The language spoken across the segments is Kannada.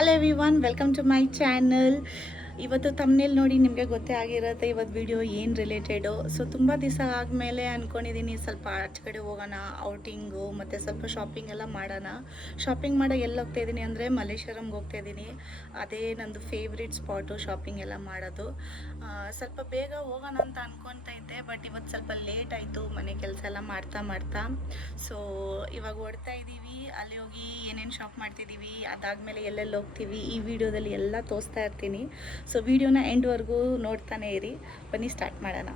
Hello everyone, welcome to my channel. ಇವತ್ತು ತಮ್ಮನೇಲಿ ನೋಡಿ ನಿಮಗೆ ಗೊತ್ತೇ ಆಗಿರುತ್ತೆ ಇವತ್ತು ವಿಡಿಯೋ ಏನು ರಿಲೇಟೆಡು. ಸೊ ತುಂಬ ದಿವಸ ಆದಮೇಲೆ ಅಂದ್ಕೊಂಡಿದ್ದೀನಿ ಸ್ವಲ್ಪ ಆಚೆ ಕಡೆ ಹೋಗೋಣ, ಔಟಿಂಗು ಮತ್ತು ಸ್ವಲ್ಪ ಶಾಪಿಂಗ್ ಎಲ್ಲ ಮಾಡೋಣ. ಶಾಪಿಂಗ್ ಮಾಡೋ ಎಲ್ಲಿ ಹೋಗ್ತಾ ಇದ್ದೀನಿ ಅಂದರೆ ಮಲ್ಲೇಶ್ವರಂಗೆ ಹೋಗ್ತಾ ಇದ್ದೀನಿ. ಅದೇ ನಂದು ಫೇವ್ರೆಟ್ ಸ್ಪಾಟು ಶಾಪಿಂಗ್ ಎಲ್ಲ ಮಾಡೋದು. ಸ್ವಲ್ಪ ಬೇಗ ಹೋಗೋಣ ಅಂತ ಅಂದ್ಕೊತಾ ಇದ್ದೆ, ಬಟ್ ಇವತ್ತು ಸ್ವಲ್ಪ ಲೇಟ್ ಆಯಿತು ಮನೆ ಕೆಲಸ ಎಲ್ಲ ಮಾಡ್ತಾ. ಸೊ ಇವಾಗ ಹೊಡ್ತಾ ಇದ್ದೀವಿ, ಅಲ್ಲಿ ಹೋಗಿ ಏನೇನು ಶಾಪ್ ಮಾಡ್ತಿದ್ದೀವಿ, ಅದಾದಮೇಲೆ ಎಲ್ಲೆಲ್ಲಿ ಹೋಗ್ತೀವಿ, ಈ ವಿಡಿಯೋದಲ್ಲಿ ಎಲ್ಲ ತೋರಿಸ್ತಾ ಇರ್ತೀನಿ. ಸೊ ವಿಡಿಯೋನ ಎಂಡ್ವರೆಗೂ ನೋಡ್ತಾನೆ ಇರಿ. ಬನ್ನಿ ಸ್ಟಾರ್ಟ್ ಮಾಡೋಣ.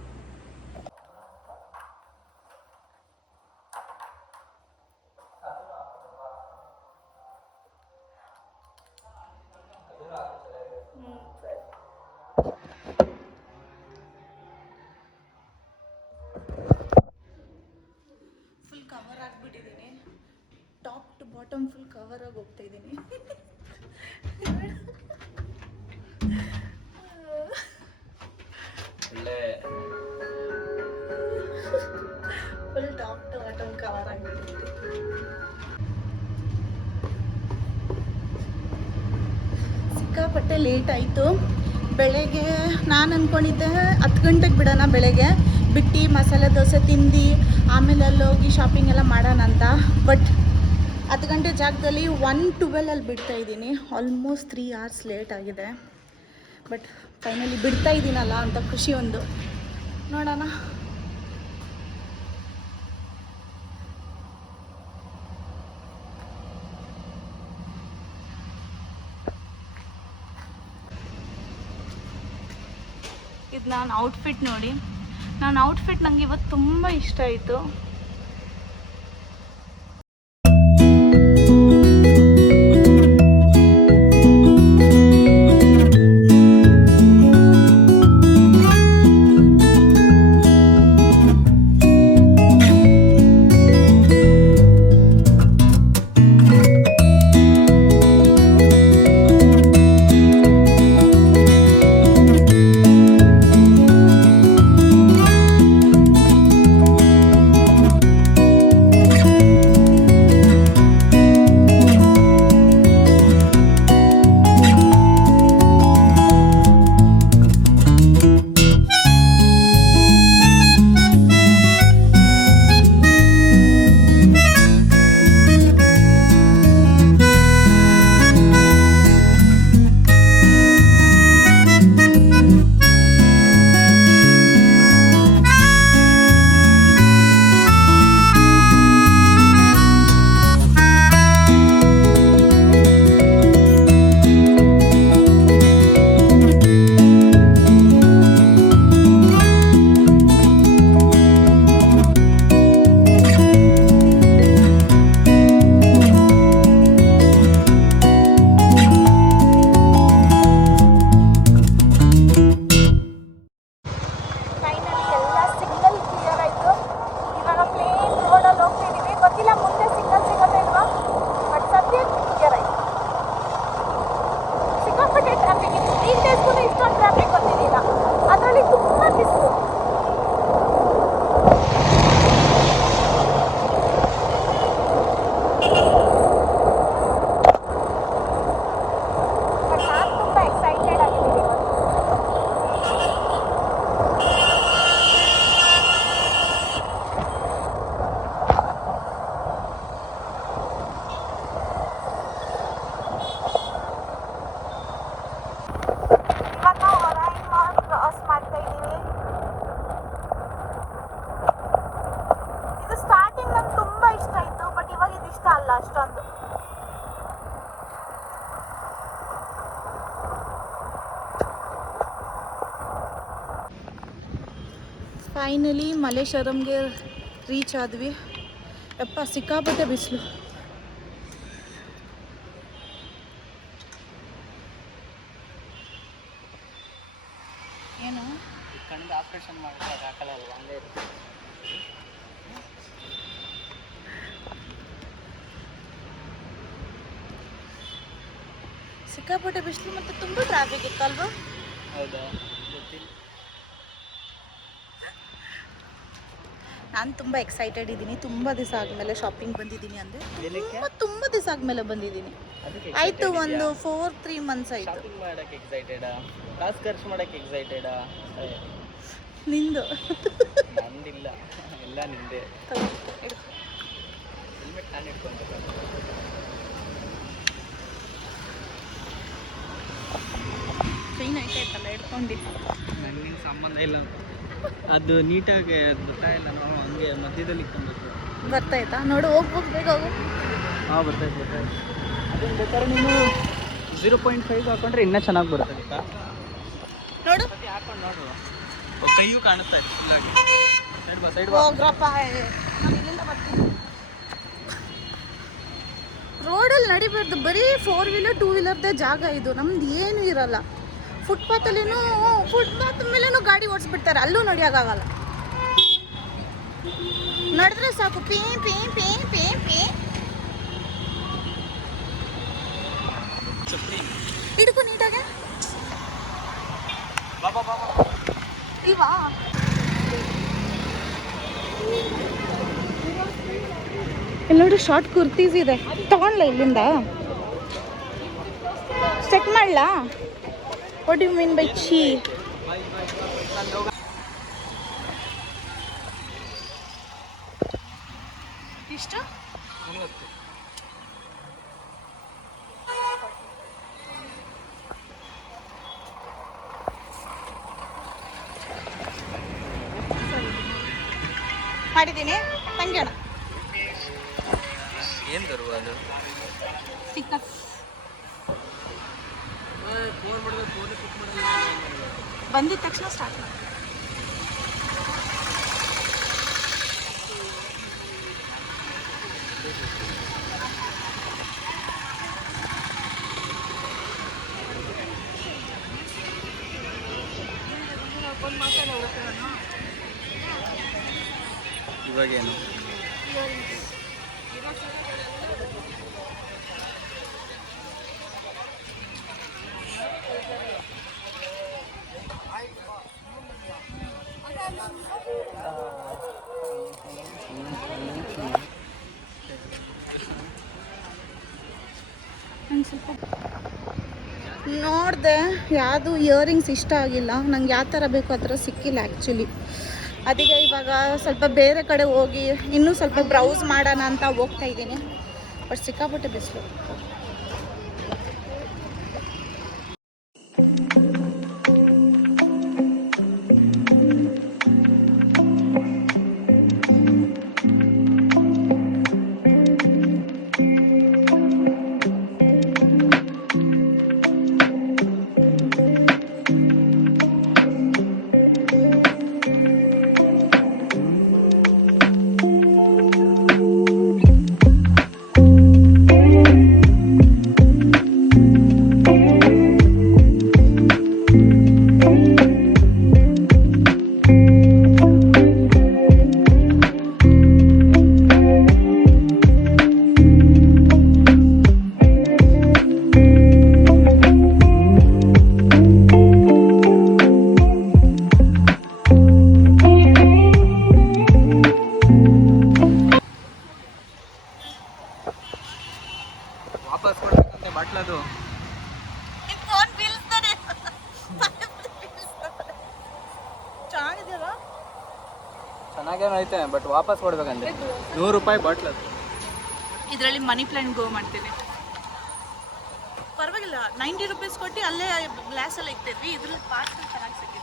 ಫುಲ್ ಕವರ್ ಆಗಿಬಿಟ್ಟಿದ್ದೀನಿ, top to bottom full cover ಆಗಿ ಹೋಗ್ತಾ ಇದ್ದೀನಿ. Full top to bottom cover ಆಗಿಬಿಟ್ಟಿದ್ದೀನಿ. ಸಿಕ್ಕಾಪಟ್ಟೆ ಲೇಟ್ ಆಯಿತು. ಬೆಳಗ್ಗೆ ನಾನು ಅಂದ್ಕೊಂಡಿದ್ದೆ 10 ಗಂಟೆಗೆ ಬಿಡೋಣ, ಬೆಳಗ್ಗೆ ಬಿಟ್ಟು ಮಸಾಲೆ ದೋಸೆ ತಿಂದು ಆಮೇಲೆ ಅಲ್ಲಿ ಹೋಗಿ ಶಾಪಿಂಗ್ ಎಲ್ಲ ಮಾಡೋಣ ಅಂತ. ಬಟ್ 10 ಗಂಟೆ ಜಾಗದಲ್ಲಿ 1:12 ಬಿಡ್ತಾ ಇದ್ದೀನಿ. ಆಲ್ಮೋಸ್ಟ್ 3 hours ಲೇಟ್ ಆಗಿದೆ. ಬಟ್ ಫೈನಲಿ ಬಿಡ್ತಾ ಇದ್ದೀನಲ್ಲ ಅಂತ ಖುಷಿ ಒಂದು. ನೋಡೋಣ. ಇದು ನಾನು ಔಟ್ಫಿಟ್ ನೋಡಿ, ನನಗೆ ಇವತ್ತು ತುಂಬ ಇಷ್ಟ ಆಯಿತು. ಫೈನಲಿ ಮಲ್ಲೇಶ್ವರಂಗೆ ರೀಚ್ ಆದ್ವಿ. ಯಪ್ಪ ಸಿಕ್ಕಾಪಟ್ಟೆ ಬಿಸಿಲು. ಏನು ಕಣ್ಣಿಗೆ ಆಪರೇಷನ್ ಮಾಡಿದಾಗ ಹಾಕಲ್ಲ ಅಲ್ಲೇ ಇರುತ್ತೆ. ಸಿಕ್ಕಾಪಟ್ಟೆ ಬಿಸಿಲು ಮತ್ತು ತುಂಬ ಟ್ರಾಫಿಕ್ ಇತ್ತಲ್ವಾ? ಹೌದಾ, ಗೊತ್ತಿಲ್ಲ. ನಾನು ತುಂಬ ಎಕ್ಸೈಟೆಡ್ ಇದ್ದೀನಿ. ತುಂಬ ದಿವಸ ಆದಮೇಲೆ ಶಾಪಿಂಗ್ ಬಂದಿದ್ದೀನಿ ಅಂದರೆ ಏನಕ್ಕೆ? ತುಂಬ ದಿವಸ ಆದಮೇಲೆ ಬಂದಿದ್ದೀನಿ. ಅದಕ್ಕೆ ಆಯಿತು ಒಂದು 4-3 ಮಂತ್ಸ್ ಆಯಿತು. ಶಾಪಿಂಗ್ ಮಾಡಕ್ಕೆ ಎಕ್ಸೈಟೆಡಾ, ಕಾಸು ಖರ್ಚು ಮಾಡಕ್ಕೆ ಎಕ್ಸೈಟೆಡಾ? ನಿಂದು ನಂದಿಲ್ಲ, ಎಲ್ಲ ನಿಂದೆ. ಹೆಲ್ಮೆಟ್ ನಾನು ಇಟ್ಕೊಂಡ್ರೆ ಚೈನ್ ಆಯ್ತಾಯ್ತಲ್ಲ ಇಟ್ಕೊಂಡು. ನನಗೆ ಸಂಬಂಧ ಇಲ್ಲ, ಅದು ನೀಟಾಗಿ ಗೊತ್ತಾಯಿಲ್ಲ. ನಾವು ಹಂಗೆ ಮಧ್ಯದಲ್ಲಿ ಇಟ್ಕೊಬೇಕು. ಬರ್ತಾಯ್ತಾ ನೋಡು, ಹೋಗಿ ಬೇಗ ಹೋಗು. ಹಾಂ ಬರ್ತಾಯ್ತು. ಅದನ್ನು ಬೇಕಾದ್ರೆ ನೀನು 0.5 ಹಾಕೊಂಡ್ರೆ ಇನ್ನೂ ಚೆನ್ನಾಗಿ ಬರುತ್ತೆ. ನೋಡು ಹಾಕೊಂಡು ನೋಡು, ಕೈಯೂ ಕಾಣಿಸ್ತಾ ಇದೆ ಫುಲ್ಲಾಗಿ. ಸೈಡ್ ಬಾ. ಹೋಗ್ರಪ್ಪ, ನಾನು ಇಲ್ಲಿಂದ ಬರ್ತೀನಿ. ರೋಡಲ್ಲಿ ನಡಿಬಾರ್ದು, ಬರೀ 4 ವೀಲರ್ 2 ವೀಲರ್ದೇ ಜಾಗ ಇದು. ನಮ್ದು ಏನು ಇರಲ್ಲ. ಫುಟ್ಪಾತ್ ಮೇಲೇನೂ ಗಾಡಿ ಓಡಿಸ್ಬಿಡ್ತಾರೆ, ಅಲ್ಲೂ ನಡೆಯೋಕ್ಕಾಗಲ್ಲ. ನಡೆದ್ರೆ ಸಾಕು, ಪೀ ಪೀ ಪೀ ಪೀ ಪೀ. ಹಿಡ್ಕೊ ನೀಟಾಗೆ. ಇಲ್ವಾ? ಇಲ್ಲಿ ನೋಡಿ, ಶಾರ್ಟ್ ಕುರ್ತೀಸ್ ಇದೆ. ತಗೊಂಡ್ಲ ಇಲ್ಲಿಂದ? ಸೆಟ್ ಮಾಡ್ಲಾ? ವಾಟ್ ಯು ಮೀನ್ ಬೈ ಚೀ? ಇಷ್ಟು ಮಾಡಿದ್ದೀನಿ. ತಂಗ್ಯಣ ಏನು ತರುವ ಅದು? ಸ್ಟಿಕ್ಕರ್ ಬಂದಿದ ತಕ್ಷಣ ಸ್ಟಾರ್ಟ್ ಮಾಡಿ. ಇವಾಗೇನು? ನೋಡಿದೆ, ಯಾವುದು ಇಯರಿಂಗ್ಸ್ ಇಷ್ಟ ಆಗಿಲ್ಲ ನಂಗೆ. ಯಾವ ಥರ ಬೇಕು ಆ ಥರ ಸಿಕ್ಕಿಲ್ಲ ಆ್ಯಕ್ಚುಲಿ. ಅದಕ್ಕೆ ಇವಾಗ ಸ್ವಲ್ಪ ಬೇರೆ ಕಡೆ ಹೋಗಿ ಇನ್ನೂ ಸ್ವಲ್ಪ ಬ್ರೌಸ್ ಮಾಡೋಣ ಅಂತ ಹೋಗ್ತಾ ಇದ್ದೀನಿ. ಬಟ್ ಸಿಕ್ಕಾಪಟ್ಟೆ ಬಿಸಿಲು. ವಾಪಸ್ ಕೊಡ್ಬೇಕಂತೆ ಬಾಟ್ಲದು. ಚೆನ್ನಾಗೇನೋ ಐತೆ, ಬಟ್ ವಾಪಸ್ ಕೊಡ್ಬೇಕಂತೆ. 100 ರೂಪಾಯಿ ಬಾಟ್ಲದು. ಇದರಲ್ಲಿ ಮನಿ ಪ್ಲಾಂಟ್ ಗೋ ಮಾಡ್ತೀನಿ. ಪರವಾಗಿಲ್ಲ, 90 ರುಪೀಸ್ ಕೊಟ್ಟು ಅಲ್ಲೇ ಗ್ಲಾಸಲ್ಲಿ ಇಕ್ತಿದ್ವಿ. ಇದ್ರಲ್ಲಿ ಪಾರ್ಸಲ್ ಚೆನ್ನಾಗಿ ಸಿಕ್ಕಿದೆ.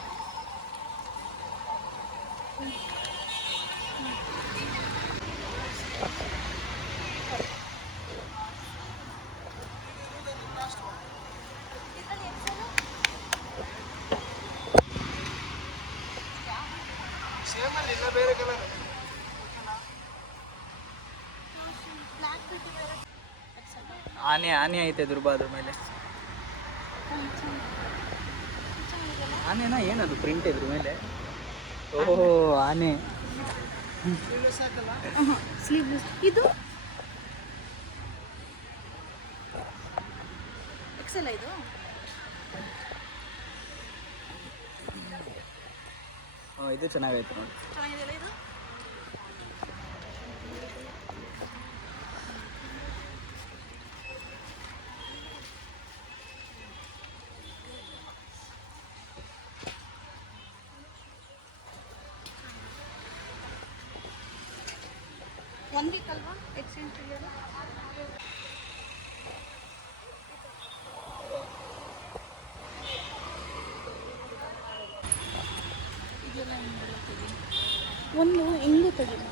ಬೇರೆ ಕಲರ್ ಆನೆ ಐತೆ ದುರ್ಬಾದ್ರ ಮೇಲೆ. ಆನೆನಾ ಏನದು ಪ್ರಿಂಟ್ ಇದ್ರ ಮೇಲೆ? ಓಹೋ ಆನೆ. ಸ್ಲೀವ್ಲೆಸ್. ಇದು ಎಕ್ಸೆಲ್ ಇದು. ಇದು ಚೆನ್ನಾಗೈತೆ ನೋಡಿ. ಚೆನ್ನಾಗಿದೆಯಲ್ಲ ಇದು? 1 ವೀಕ್ ಅಲ್ವಾ ಎಕ್ಸ್ಚೇಂಜ್ ಪೀರಿಯಡ್? ಒಂದು ಹಿಂಗೂ ತೆಗೀರಿ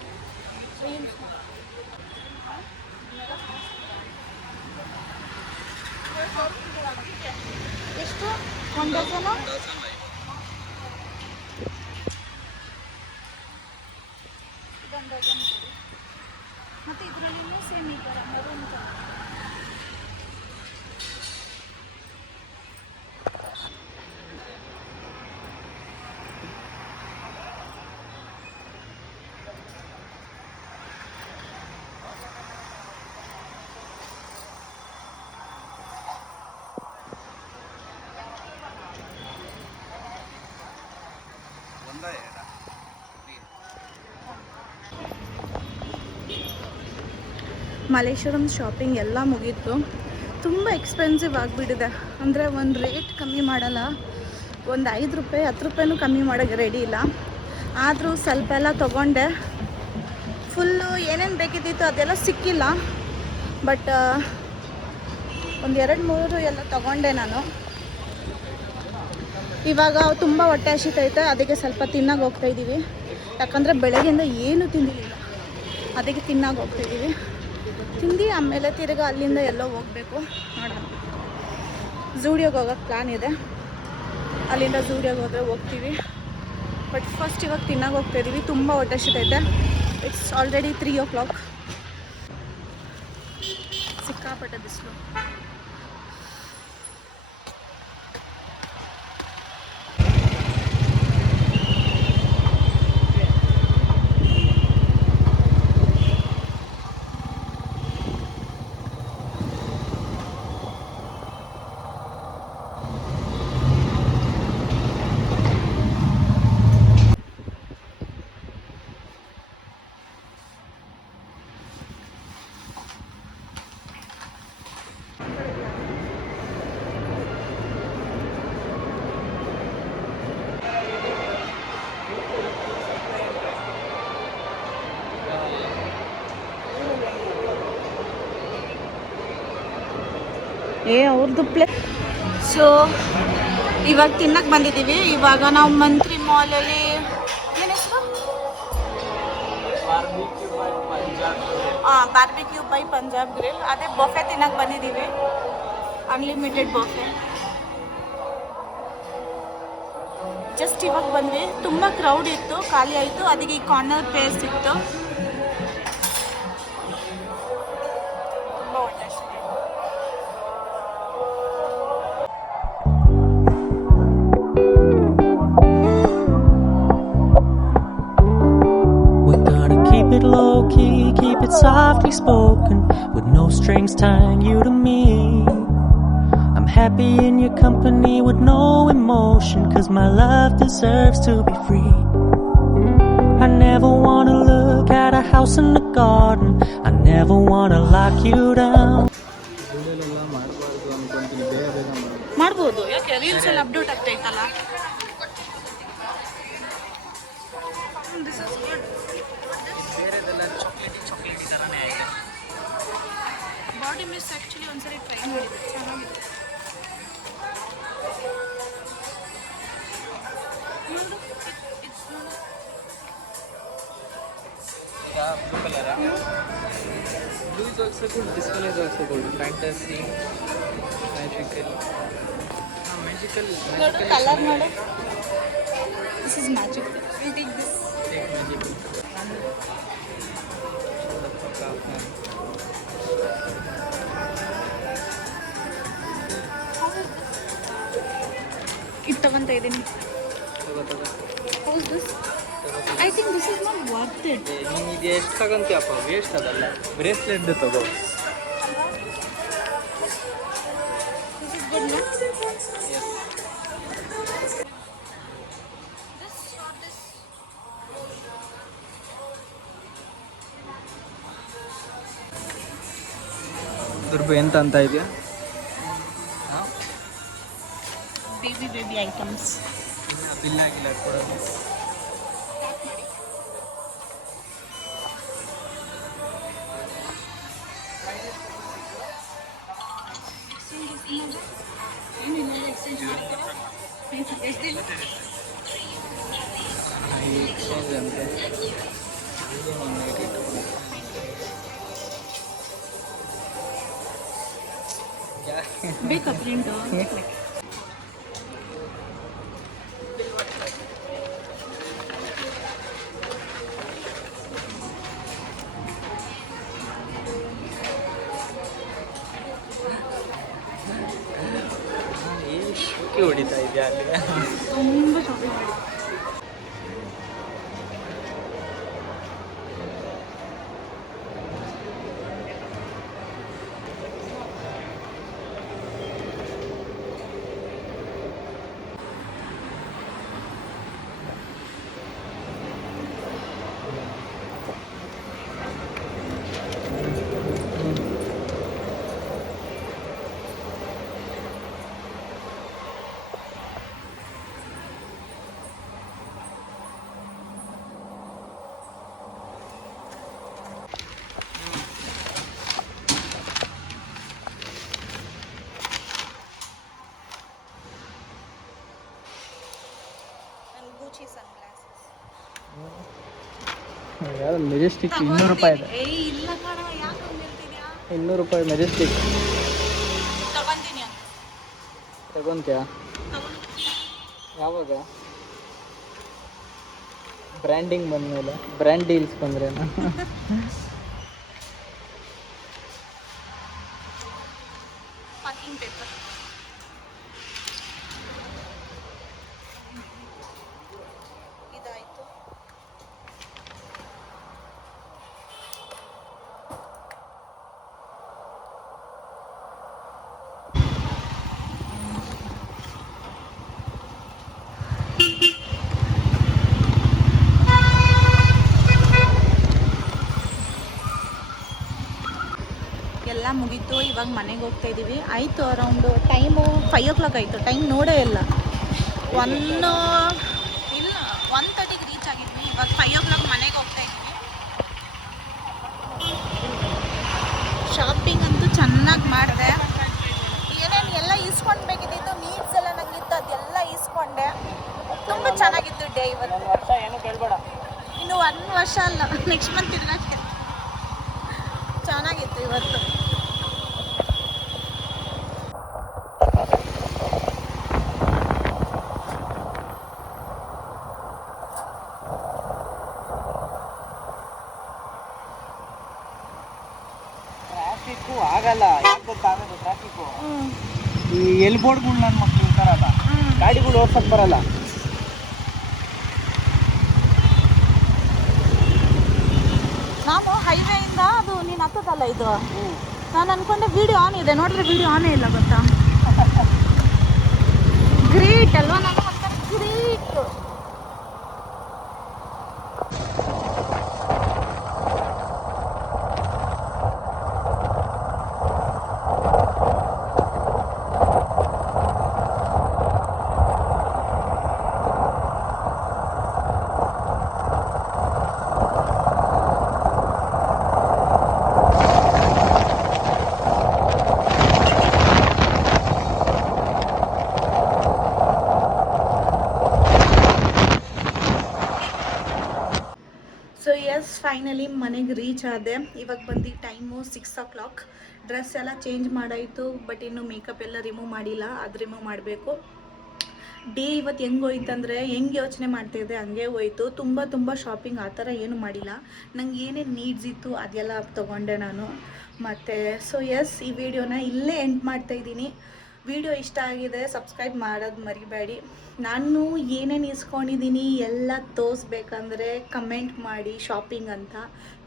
ಎಷ್ಟು? 1 ಡಜನು? ಇದೊಂದು ಡಜನ್ ಕೊಡಿ. ಮತ್ತು ಇದರಲ್ಲಿಯೂ ಸೇಮ್ ಈ ಥರ ಮರೂನ್ ಕಲರ್. ಮಲ್ಲೇಶ್ವರಂ ಶಾಪಿಂಗ್ ಎಲ್ಲ ಮುಗೀತು. ತುಂಬ ಎಕ್ಸ್ಪೆನ್ಸಿವ್ ಆಗಿಬಿಟ್ಟಿದೆ. ಅಂದರೆ ಒಂದು ರೇಟ್ ಕಮ್ಮಿ ಮಾಡಲ್ಲ, ಒಂದು 5 ರೂಪಾಯಿ 10 ರೂಪಾಯಿನೂ ಕಮ್ಮಿ ಮಾಡೋಕ್ಕೆ ರೆಡಿ ಇಲ್ಲ. ಆದರೂ ಸ್ವಲ್ಪ ಎಲ್ಲ ತೊಗೊಂಡೆ. ಫುಲ್ಲು ಏನೇನು ಬೇಕಿದ್ದಿತ್ತು ಅದೆಲ್ಲ ಸಿಕ್ಕಿಲ್ಲ, ಬಟ್ ಒಂದು 2-3 ಎಲ್ಲ ತೊಗೊಂಡೆ ನಾನು. ಇವಾಗ ತುಂಬ ಹೊಟ್ಟೆ ಹಸಿತೈತೆ, ಅದಕ್ಕೆ ಸ್ವಲ್ಪ ತಿನ್ನಾಗಿ ಹೋಗ್ತಾಯಿದ್ದೀವಿ. ಯಾಕಂದರೆ ಬೆಳಗ್ಗೆಯಿಂದ ಏನೂ ತಿಂದಿರಲಿಲ್ಲ, ಅದಕ್ಕೆ ತಿನ್ನಾಗಿ ಹೋಗ್ತಾಯಿದ್ದೀವಿ. ತಿಂದು ಆಮೇಲೆ ತಿರ್ಗಿ ಅಲ್ಲಿಂದ ಎಲ್ಲೋ ಹೋಗಬೇಕು, ನೋಡೋಣ. ಝೂಡಿಯೋಗೆ ಹೋಗೋಕ್ಕೆ ಪ್ಲ್ಯಾನ್ ಇದೆ, ಅಲ್ಲಿಂದ ಝೂಡಿಯೋಗೆ ಹೋದರೆ ಹೋಗ್ತೀವಿ. ಬಟ್ ಫಸ್ಟ್ ಇವಾಗ ತಿನ್ನಾಗಿ ಹೋಗ್ತಾಯಿದ್ದೀವಿ. ತುಂಬ ಹೊಟ್ಟೆ ಹಸಿತೈತೆ. It's already 3 o'clock. ಸಿಕ್ಕಾಪಟ್ಟೆ ಬಿಸಿಲು. ಅವ್ರದ್ದು ಸೊ ಇವಾಗ ತಿನ್ನಕ್ಕೆ ಬಂದಿದ್ದೀವಿ. ಇವಾಗ ನಾವು ಮಂತ್ರಿ ಮಾಲಲ್ಲಿ ಏನು ಹೆಸರು, ಬಾರ್ಬಿಕ್ಯೂ ಬೈ ಪಂಜಾಬ್ ಗ್ರಿಲ್, ಅದೇ ಬಫೆ ತಿನ್ನಕ್ಕೆ ಬಂದಿದ್ದೀವಿ. Unlimited buffet. ಜಸ್ಟ್ ಇವಾಗ ಬಂದ್ವಿ. ತುಂಬ ಕ್ರೌಡ್ ಇತ್ತು, ಖಾಲಿ ಆಯಿತು. ಅದಕ್ಕೆ ಈ ಕಾರ್ನರ್ ಪೇರ್ ಸಿಕ್ತು. ತುಂಬ ಹೊಟ್ಟೆ ಹಸಿತು. Low key, keep it softly spoken, with no strings tying you to me. I'm happy in your company with no emotion, 'cause my love deserves to be free. I never wanna look at a house in the garden, I never wanna lock you down. ಮಾಡ್ಬೋದು, ಯಾಕೆ ರೀಲ್ಸ್ ಎಲ್ಲ ಅಪ್ಡೇಟ್ ಆಗ್ತೈತಲ್ಲ. ಬಾಡಿ ಮಿಸ್ ಆ್ಯಕ್ಚುಲಿ ಒಂದ್ಸರಿ ಟ್ರೈ ಮಾಡಿದ್ದೆ, ಚೆನ್ನಾಗಿತ್ತು. ಬ್ಲೂ ಕಲರಾ? Blue is also good, this colour is also good. Fantasy, magical. Magical ನೋಡು ಕಲರ್ ನೋಡು. This is magic. Will take this. Take magical. ಇದು ತಗೊಂತ ಇದ್ದೀನಿ. I think this is not worth it. ನೀನು ಇದು ಎಷ್ಟು ತಗೊಂತೀಯಪ್ಪ? ವೇಸ್ಟ್ ಅದಲ್ಲ. ಬ್ರೇಸ್ಲೆಟ್ ತಗೋ. ದಿಸ್ ಇಸ್ ಗುಡ್ ನಾ? ದುರ್ಬು ಎಂತ ಅಂತ ಇದೆಯಾ? Baby items. ಬಿಲ್ ಆಗಿಲ್ಲ ಕೊಡೋದು. ಎಕ್ಸ್ಚೇಂಜ್ ಅಂತೆ ಬೇಕಾ ಪ್ರಿಂಟು? ಶೋಕಿ ಹೊಡಿತಾ ಇದೆಯಾ ಅಲ್ಲಿ? ತುಂಬ ಶಾಪಿಂಗ್ ಮಾಡಿ. Gucci sunglasses. ಯಾರು ಮೆಜೆಸ್ಟಿಕ್ 200 ರೂಪಾಯಿ ಇದೆ. ಇಲ್ಲ ಕಣ, ಯಾಕೆ ಹಂಗಿರ್ತಿದ್ಯಾ? 200 ರೂಪಾಯಿ ಮೆಜೆಸ್ಟಿಕ್ ತಗೊಂತೀನಿ. ತಗೊಂತ್ಯಾ? ಯಾವಾಗ? ಬ್ರ್ಯಾಂಡಿಂಗ್ ಬಂದಮೇಲೆ, ಬ್ರ್ಯಾಂಡ್ ಡೀಲ್ಸ್ ಬಂದ್ರೇನಾ? Packing paper. ಇದಾಯಿತು. ಎಲ್ಲ ಮುಗೀತು. ಇವಾಗ ಮನೆಗೆ ಹೋಗ್ತಾ ಇದ್ದೀವಿ. ಆಯಿತು ಅರೌಂಡು ಟೈಮು 5 o'clock ಆಯಿತು. ಟೈಮ್ ನೋಡೇ ಇಲ್ಲ. 1:30ಗೆ ರೀಚ್ ಆಗಿದ್ವಿ. ಇವಾಗ 5 o'clock ಮನೆಗೆ ಹೋಗ್ತಾ ಇದ್ದೀವಿ. ಶಾಪಿಂಗ್ ಅಂತೂ ಚೆನ್ನಾಗಿ ಮಾಡಿದೆ. ಏನೇನು ಎಲ್ಲ ಇಸ್ಕೊಂಡ್ಬೇಕಿದ್ದು ನೀಡ್ಸ್ ಎಲ್ಲ ನನಗಿತ್ತು, ಅದೆಲ್ಲ ಇಸ್ಕೊಂಡೆ. ತುಂಬ ಚೆನ್ನಾಗಿತ್ತು ಡೇ ಇವತ್ತು. ವರ್ಷ ಏನು ಕೇಳಬೇಡ. ಇನ್ನು 1 ವರ್ಷ ಅಲ್ಲ, ನೆಕ್ಸ್ಟ್ ಮಂತ್ ಇರೋಕ್ಕೆ ಚೆನ್ನಾಗಿತ್ತು ಇವತ್ತು. ಟ್ರಾಫಿಕ್ಕು ಆಗಲ್ಲ. ಯಾಕೆ ಗೊತ್ತಾಗೋದು ಟ್ರಾಫಿಕ್ಕು? ಈ ಎಲ್ಬೋರ್ಡ್ಗಳು ನನ್ನ ಮಕ್ಳು ಇರ್ತಾರಲ್ಲ, ಗಾಡಿಗಳು ಓಡ್ಸಕ್ಕೆ ಬರಲ್ಲ. ನಾನು ಹೈವೇಯಿಂದ ಅದು ನೀನು ಹತ್ತದಲ್ಲ ಇದು, ನಾನು ಅನ್ಕೊಂಡೆ ವಿಡಿಯೋ ಆನ್ ಇದೆ, ನೋಡಿದ್ರೆ ವಿಡಿಯೋ ಆನೇ ಇಲ್ಲ ಗೊತ್ತಾ. ಗ್ರೇಟ್ ಅಲ್ವಾ? ನಾನು ಒಂಥರ ಗ್ರೇಟ್. ಸೊ ಎಸ್, ಫೈನಲಿ ಮನೆಗೆ ರೀಚ್ ಆದೆ. ಇವಾಗ ಬಂದು ಟೈಮು 6 o'clock. ಡ್ರೆಸ್ ಎಲ್ಲ ಚೇಂಜ್ ಮಾಡಾಯಿತು, ಬಟ್ ಇನ್ನು ಮೇಕಪ್ ಎಲ್ಲ ರಿಮೂವ್ ಮಾಡಿಲ್ಲ, ಅದು ರಿಮೂವ್ ಮಾಡಬೇಕು. ಡೇ ಇವತ್ತು ಹೆಂಗೆ ಹೋಯ್ತಂದರೆ, ಹೆಂಗೆ ಯೋಚನೆ ಮಾಡ್ತಾಯಿದ್ದೆ ಹಂಗೆ ಹೋಯ್ತು. ತುಂಬ ಶಾಪಿಂಗ್ ಆ ಥರ ಏನು ಮಾಡಿಲ್ಲ. ನಂಗೆ ಏನೇನು ನೀಡ್ಸ್ ಇತ್ತು ಅದೆಲ್ಲ ತೊಗೊಂಡೆ ನಾನು. ಮತ್ತು ಸೊ ಎಸ್, ಈ ವಿಡಿಯೋನ ಇಲ್ಲೇ ಎಂಡ್ ಮಾಡ್ತಾಯಿದ್ದೀನಿ. ವಿಡಿಯೋ ಇಷ್ಟ ಆಗಿದೆ, ಸಬ್ಸ್ಕ್ರೈಬ್ ಮಾಡೋದು ಮರಿಬೇಡಿ. ನಾನು ಏನೇನು ಇಸ್ಕೊಂಡಿದ್ದೀನಿ ಎಲ್ಲ ತೋರಿಸ್ಬೇಕಂದ್ರೆ ಕಮೆಂಟ್ ಮಾಡಿ ಶಾಪಿಂಗ್ ಅಂತ.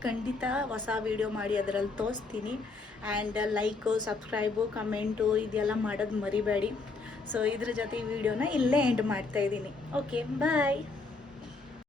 ಖಂಡಿತ ಹೊಸ ವಿಡಿಯೋ ಮಾಡಿ ಅದರಲ್ಲಿ ತೋರಿಸ್ತೀನಿ. ಆ್ಯಂಡ್ ಲೈಕು, ಸಬ್ಸ್ಕ್ರೈಬು, ಕಮೆಂಟು ಇದೆಲ್ಲ ಮಾಡೋದು ಮರಿಬೇಡಿ. ಸೊ ಇದ್ರ ಜೊತೆ ಈ ವಿಡಿಯೋನ ಇಲ್ಲೇ ಎಂಡ್ ಮಾಡ್ತಾಯಿದ್ದೀನಿ. ಓಕೆ, ಬಾಯ್.